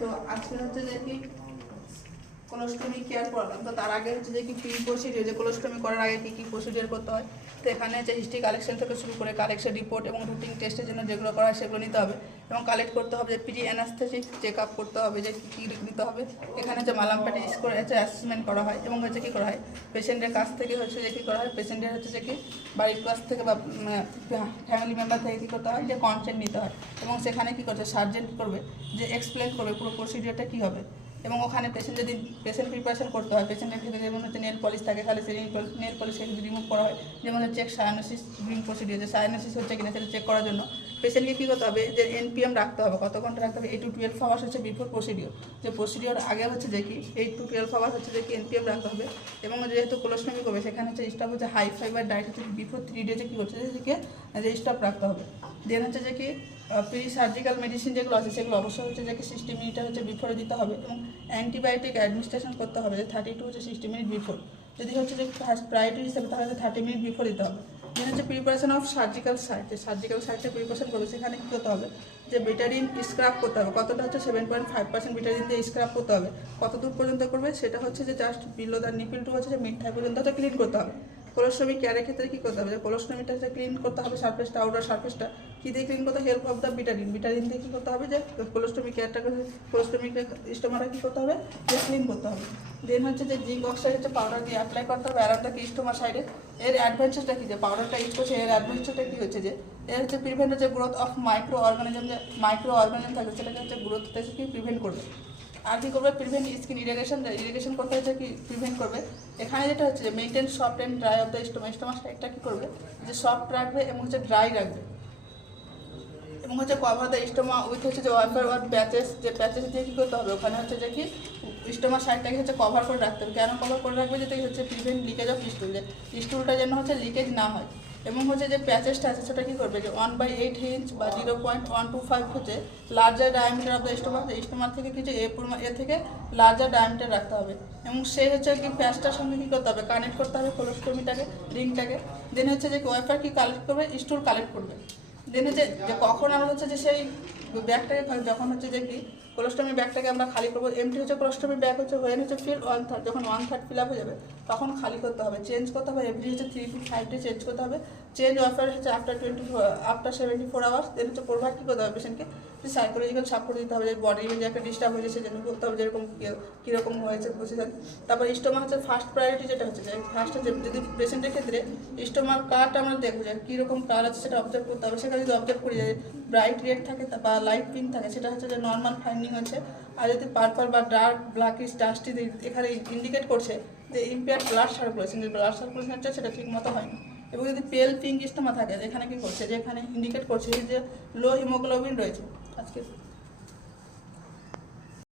তো আজকে হচ্ছে যে কি কোলোস্টমি কেয়ার করলাম। তো তার আগে হচ্ছে যে কি প্রি প্রসিডিওর, যে কোলোস্টমি করার আগে কী কী প্রসিডিওর করতে হয়। তো এখানে যে হিস্ট্রি কালেকশন থেকে শুরু করে কালেকশন রিপোর্ট এবং রুটিন টেস্টের জন্য যেগুলো করা হয় সেগুলো নিতে হবে এবং কালেক্ট করতে হবে। যে প্রি অ্যানাস্থেটিক চেক আপ করতে হবে, যে কী নিতে হবে। এখানে যে মালামপাটি স্কোর হচ্ছে অ্যাসেসমেন্ট করা হয় এবং হচ্ছে কী করা হয় পেশেন্টের কাছ থেকে হচ্ছে যে কী করা হয়, পেশেন্টের হচ্ছে যে কি বাড়ির কাছ থেকে বা ফ্যামিলি মেম্বার থেকে কী করতে হয় যে কনসেন্ট নিতে হয় এবং সেখানে কী করছে সার্জেন্ট করবে যে এক্সপ্লেন করবে পুরো প্রসিডিওরটা কী হবে। এবং ওখানে পেশেন্ট যদি পেশেন্ট প্রিপারেশন করতে হয়, পেশেন্টের ক্ষেত্রে যেমন হচ্ছে নেল পলিশ থাকে তাহলে সেই নেল পলিশকে যদি রিমুভ করা হয়, যেমন চেক সায়ানোসিস ড্রিং প্রসিডিওর, যে সায়ানোসিস হচ্ছে কিনা সেটা চেক করার জন্য পেশেন্টকে কী করতে হবে যে NPM রাখতে হবে। কত ঘন্টা রাখতে হবে? 8 to 12 আওয়ার্স হচ্ছে বিফোর প্রসিডিওর। যে প্রসিডিওর আগে হচ্ছে যে কি 8 to 12 আওয়ার্স হচ্ছে যে কি NPM রাখতে হবে। এবং যেহেতু কোলোস্টমি করবে সেখানে হচ্ছে স্টপ হচ্ছে হাই ফাইবার ডায়েট হচ্ছে বিফোর 3 ডেজে কী করছে যে স্টপ রাখতে হবে। দেন হচ্ছে যে কি প্রি সার্জিক্যাল মেডিসিন যেগুলো আছে সেগুলো অবশ্যই হচ্ছে যে কি 60 মিনিটের হচ্ছে বিফোরে দিতে হবে এবং অ্যান্টিবায়োটিক অ্যাডমিনিস্ট্রেশন করতে হবে যে 30 to 60 মিনিট বিফোর। যদি হচ্ছে যে ফার্স্ট প্রায়োরিটি হিসেবে তাহলে 30 মিনিট বিফোর দিতে হবে। দেন হচ্ছে প্রিপারেশন অফ সার্জিক্যাল সাইট, যে সার্জিক্যাল সাইটে প্রিপারেশন করবে সেখানে কী করতে হবে যে বেটাডিন স্ক্রাব করতে হবে। কতটা হচ্ছে 7.5% বেটাডিন দিয়ে স্ক্রাব করতে হবে। কত দূর পর্যন্ত করবে সেটা হচ্ছে যে just below the nipple to হচ্ছে যে মিড থাই পর্যন্ত হচ্ছে ক্লিন করতে হবে। কোলোস্টমি কেয়ারের ক্ষেত্রে কী করতে হবে যে কোলোস্টমিটা হচ্ছে ক্লিন করতে হবে, সারফেসটা আউটার সারফেসটা কী দিয়ে ক্লিন করতে হবে, হেল্প অফ দ্য বিটাডিন দিয়ে কী করতে হবে যে কোলোস্টমি কেয়ারটাকে কোলোস্টমিক স্টোমাটা কী করতে হবে যে ক্লিন করতে হবে। দেন হচ্ছে যে জিঙ্ক অক্সাইড হচ্ছে পাউডার দিয়ে অ্যাপ্লাই করতে হবে অ্যারাউন্ড দ্য স্টোমা সাইডে। এর অ্যাডভান্টেজটা কী যে পাউডারটা ইউজ করছে, এর অ্যাডভান্টেজটা কী হচ্ছে যে এর হচ্ছে প্রিভেন্ট হচ্ছে গ্রোথ অফ মাইক্রো অর্গানিজম, যে মাইক্রো অর্গানিজম থাকে সেটাকে হচ্ছে গ্রোথ থেকে কি প্রিভেন্ট করবে। আর কী করবে প্রিভেন্ট স্কিন ইরিগেশন করতে হচ্ছে কি প্রিভেন্ট করবে। এখানে যেটা হচ্ছে যে maintain soft and dry of the stoma সাইডটা কী করবে যে সফট রাখবে এবং হচ্ছে ড্রাই রাখবে এবং হচ্ছে কভার দ্য স্টোমা উইথ হচ্ছে যে ওয়াইপার ওয়ার প্যাচেস, যে প্যাচেস দিয়ে কী করতে হবে ওখানে হচ্ছে যে কি স্টোমা সাইডটাকে হচ্ছে কভার করে রাখতে হবে। কেন কভার করে রাখবে যেটা হচ্ছে প্রিভেন্ট লিকেজ অফ স্টুল, যে স্টুলটা যেন হচ্ছে লিকেজ না হয়। এবং হচ্ছে যে প্যাচেসটা আছে সেটা কী করবে যে 1/8 ইঞ্চ বা 0.125 হচ্ছে লার্জার ডায়ামিটার অফ দ্য স্টোমার থেকে কিছু এ থেকে লার্জার ডায়ামিটার রাখতে হবে এবং সেই হচ্ছে কি প্যাচটার সঙ্গে কী করতে হবে কানেক্ট করতে হবে কোলোস্টমিটাকে রিংটাকে। দেন হচ্ছে যে ওয়াইপার কি কালেক্ট করবে স্টুল কালেক্ট করবে। দেন হচ্ছে যে কখন আমরা হচ্ছে যে সেই ব্যাগটাকে যখন হচ্ছে যে কি কোলোস্টমি ব্যাগটাকে আমরা খালি করবো, এমটি হচ্ছে কোলোস্টমি ব্যাগ হচ্ছে হয়ে হচ্ছে ফিল 1/3, যখন 1/3 ফিল আপ হয়ে যাবে তখন খালি করতে হবে, চেঞ্জ করতে হবে এভরি হচ্ছে 3 to 5 ডে চেঞ্জ করতে হবে। চেঞ্জ অফার হচ্ছে আফটার 74 আওয়ার্স। দেন হচ্ছে প্রোভাইড কী করতে হবে পেশেন্টকে যে সাইকোলজিক্যাল সাপোর্ট দিতে হবে, যে বডি যে একটা ডিস্টার্ব হয়েছে সেজন্য করতে হবে যেরকম কীরকম হয়েছে বুঝেছেন। তারপর স্টোমা হচ্ছে ফার্স্ট প্রায়োরিটি, যেটা হচ্ছে যে ফার্স্ট হচ্ছে যদি পেশেন্টের ক্ষেত্রে স্টোমার কালারটা আমরা দেখবো যে কীরকম কালার আছে সেটা অবজার্ভ করতে হবে। সেখানে যদি অবজার্ভ করি যে ব্রাইট রেড থাকে বা লাইট পিঙ্ক থাকে সেটা হচ্ছে যে নর্মাল ফাইন্ডিং হচ্ছে। আর যদি পার্পল বা ডার্ক ব্ল্যাকিশ ডাস্টি এখানে ইন্ডিকেট করছে যে ইম্পেয়ার্ড ব্লাড সার্কুলেশন, যে ব্লাড সার্কুলেশন হচ্ছে সেটা ঠিক মতো হয় না। এবং যদি পেল পিঙ্ক স্টোমা থাকে এখানে কী করছে যে এখানে ইন্ডিকেট করছে যে লো হিমোগ্লোবিন রয়েছে। আজকে